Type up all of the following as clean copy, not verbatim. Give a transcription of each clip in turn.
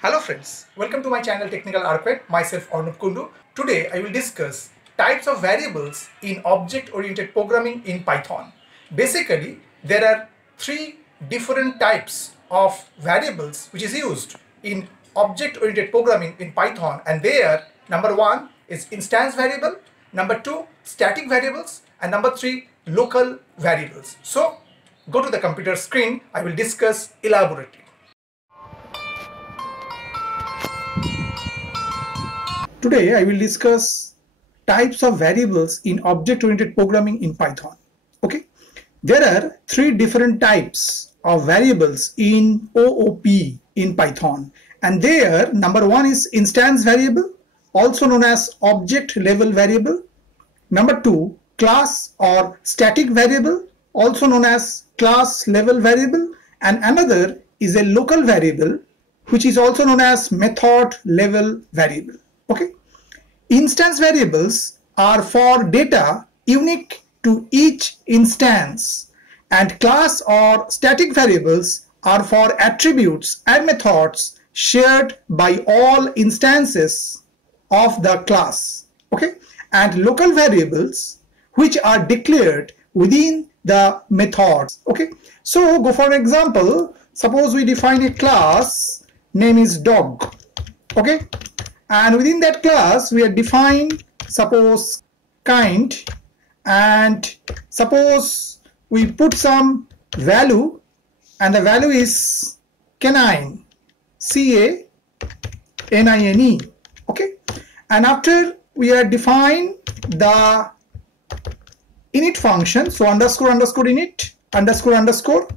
Hello friends, welcome to my channel Technical Archived. Myself Arnab Kundu. Today I will discuss types of variables in object-oriented programming in Python. Basically, there are three different types of variables which is used in object-oriented programming in Python, and they are: number one is instance variable, number two static variables, and number three local variables. So go to the computer screen. I will discuss elaborately. Today I will discuss types of variables in object-oriented programming in Python. Okay, there are three different types of variables in OOP in Python, and there number one is instance variable, also known as object level variable. Number two, class or static variable, also known as class level variable, and another is a local variable which is also known as method level variable. Okay, instance variables are for data unique to each instance, and class or static variables are for attributes and methods shared by all instances of the class. Okay, and local variables which are declared within the methods. Okay, so go for an example. Suppose we define a class name is dog. Okay, and within that class we are defined, suppose, kind, and suppose we put some value, and the value is canine, C-A-N-I-N-E. Okay, and after we are define the init function, so underscore underscore init underscore underscore,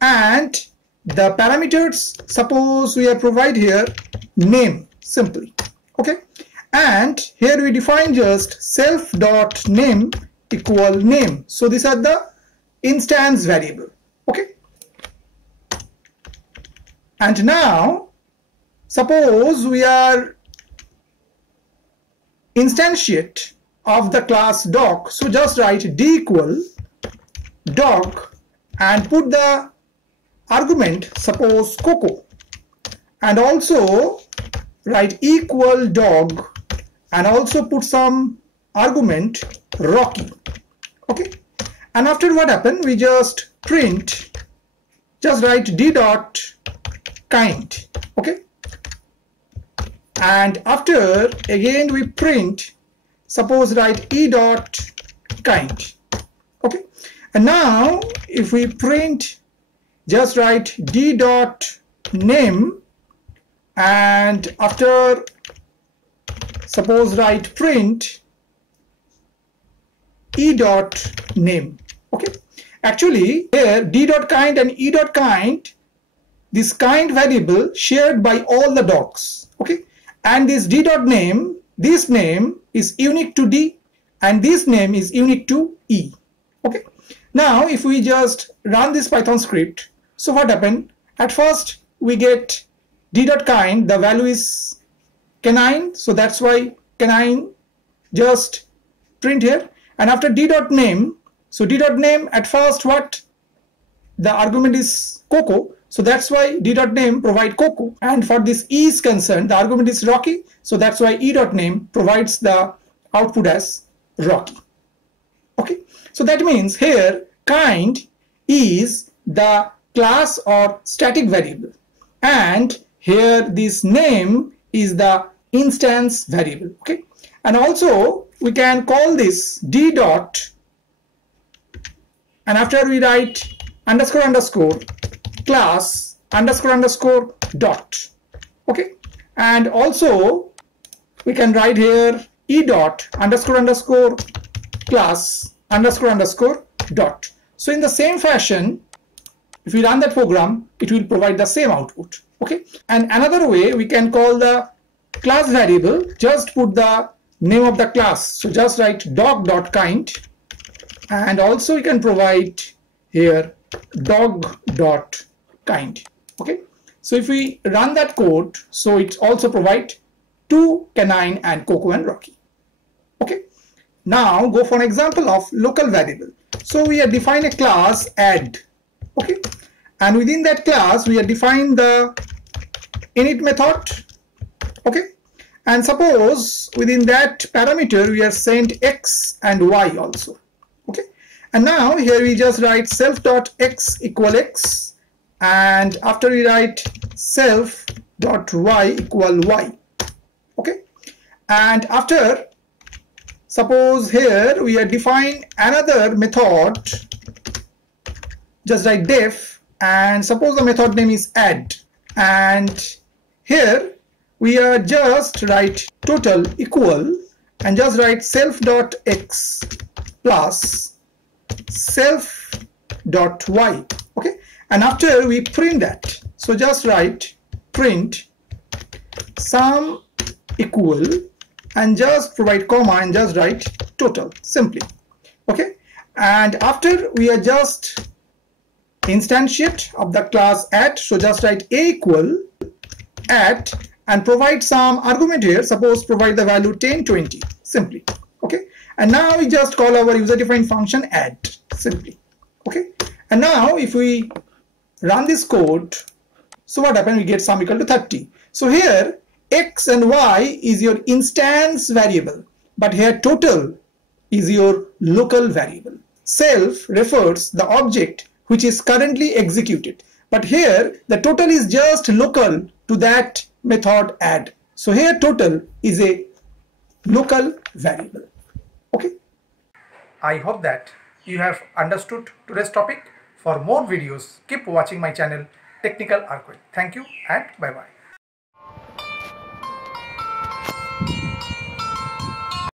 and the parameters, suppose we are provide here name simply. Okay, and here we define just self dot name equal name. So these are the instance variable. Okay, and now suppose we are instantiate of the class dog, so just write d equal dog and put the argument, suppose Coco, and also write equal dog and also put some argument Rocky. Okay, and after what happened, we just print, just write d dot kind. Okay, and after again we print, suppose write e dot kind. Okay, and now if we print, just write d dot name, and after suppose write print e dot name. Okay, actually here d dot kind and e dot kind, this kind variable shared by all the dogs. Okay, and this d dot name, this name is unique to d and this name is unique to e. Okay, now if we just run this Python script, so what happened? At first we get d dot kind, the value is canine, so that's why canine just print here, and after d dot name, so d dot name at first what, the argument is Coco, so that's why d dot name provide Coco, and for this e is concerned, the argument is Rocky, so that's why e dot name provides the output as Rocky. Okay, so that means here kind is the class or static variable, and here this name is the instance variable. Okay, and also we can call this d dot, and after we write underscore underscore class underscore underscore dot. Okay, and also we can write here e dot underscore underscore class underscore underscore dot. So in the same fashion, if we run that program, it will provide the same output. Okay, and another way we can call the class variable, just put the name of the class, so just write dog dot kind, and also we can provide here dog dot kind. Okay, so if we run that code, so it also provide two canine and Coco and Rocky. Okay, now go for an example of local variable. So we have defined a class add. Okay, and within that class we have defined the init method. Okay, and suppose within that parameter we have sent x and y also. Okay, and now here we just write self dot x equal x, and after we write self dot y equal y. Okay, and after, suppose here we are define another method, just write def, and suppose the method name is add, and here we are just write total equal, and just write self dot x plus self dot y. Okay, and after we print that, so just write print sum equal, and just provide comma and just write total simply. Okay, and after we are just instantiate of the class at, so just write a equal at and provide some argument here, suppose provide the value 10, 20 simply. Okay, and now we just call our user defined function add simply. Okay, and now if we run this code, so what happens, we get sum equal to 30. So here x and y is your instance variable, but here total is your local variable. Self refers the object which is currently executed, but here the total is just local to that method add. So here total is a local variable. Okay, I hope that you have understood today's topic. For more videos, keep watching my channel Technical Archivist. Thank you and bye bye.